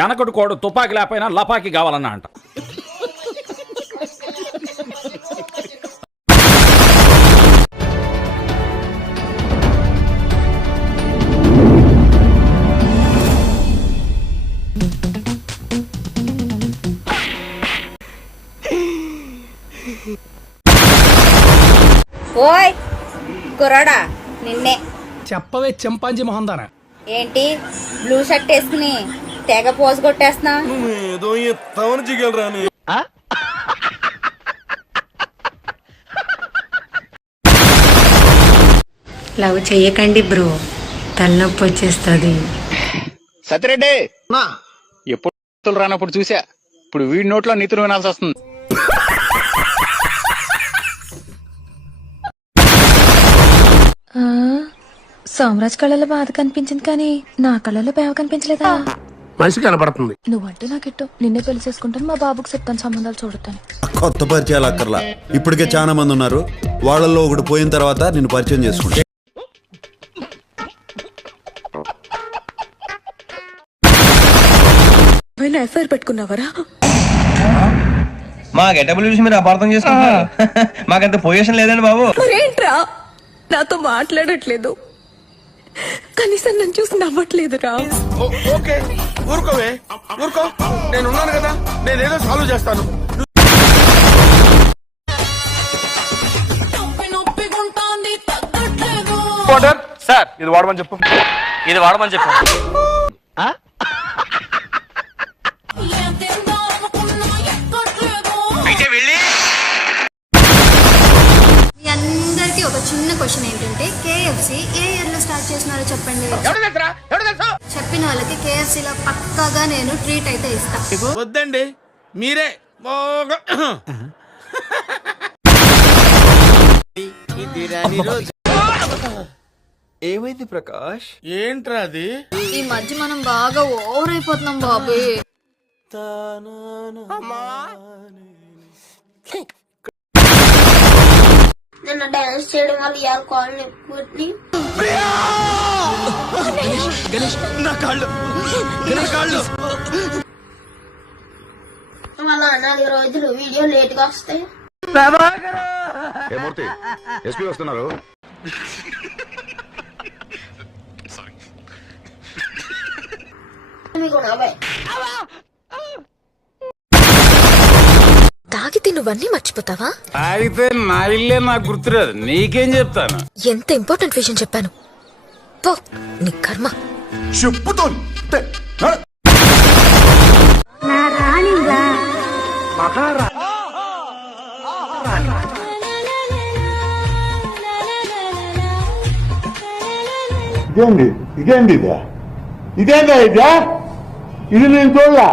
వెనకడు code తుపాకి లేకపోయినా లపాకి కావాలన్నా అంట. ఓయ్ కుర్రాడా, నిన్నే. చెప్పవే చింపాంజీ మొహందానా. ఏంటి బ్లూ షర్ట్ వేసుకుని తెగ పోజు కొట్టేస్తున్నా? ఏదో ఎత్తామని జిగలరాని. లవ్ చెయ్యకండి బ్రో, తలనొప్పి వచ్చేస్తుంది. సత్యరెడ్డి ఎప్పుడు రానప్పుడు చూసా, ఇప్పుడు వీడి నోట్లో నీతులు వినాల్సి వస్తుంది. సోమరాజ్ కళ్ళలో బాధ కనిపించింది కానీ నా కళ్ళలో బేవ కనిపించలేదా? మనిషి కనపడుతుంది. నువ్వంటే నాకెట్టు, నిన్నే పెళ్లి చేసుకుంటాను, మా బాబుకి చెప్తాను సంబంధాలు చూడతాను. కొత్త పరిచయాలు అక్కర్లా, ఇప్పటికే చాలా మంది ఉన్నారు. వాళ్ళల్లో ఒకటి పోయిన తర్వాత నిన్ను పరిచయం చేసుకుంటా. ఎఫ్ఐఆర్ పెట్టుకున్నావరా? మా గెటబుల్ చూసి మీరు అపార్థం చేసుకుంటున్నారు. మాకంత పొజిషన్ లేదండి బాబు. మరేంట్రా నాతో మాట్లాడట్లేదు, కనీసం నన్ను చూసి నవ్వట్లేదురా. ఓకే ఊరుకోవే, ఊరుకో, నేను ఉన్నాను కదా, నేనేదో సాల్వ్ చేస్తాను. సార్ ఇది వాడమని చెప్పు, ఇది వాడమని చెప్పు. మీ అందరికి ఒక చిన్న క్వశ్చన్ ఏంటంటే, KFC ఏ ఇయర్ లో స్టార్ట్ చేసినారో చెప్పండి. చెప్పిన వాళ్ళకి KFC లో పక్కాగా నేను ట్రీట్ అయితే ఇస్తా. వద్దండి, మీరే ఏమైంది ప్రకాష్? ఏంట్రా అది? ఈ మధ్య మనం బాగా ఓవర్ అయిపోతున్నాం బాబు. నిన్న డాన్స్ చేయడం వల్ల ఇవాళ కాళ్ళు ఎక్కువ. మళ్ళా 4 రోజులు వీడియో లేట్ గా వస్తాయి. వస్తున్నారు. తాగితే నువ్వన్నీ మర్చిపోతావా? తాగితే నా ఇల్లే నాకు గుర్తురాదు, నీకేం చెప్తాను. ఎంత ఇంపార్టెంట్ విషయం చెప్పాను. పో నీ కర్మ. చెప్పుతో ఇదేందా ఇది నేను చూడలా.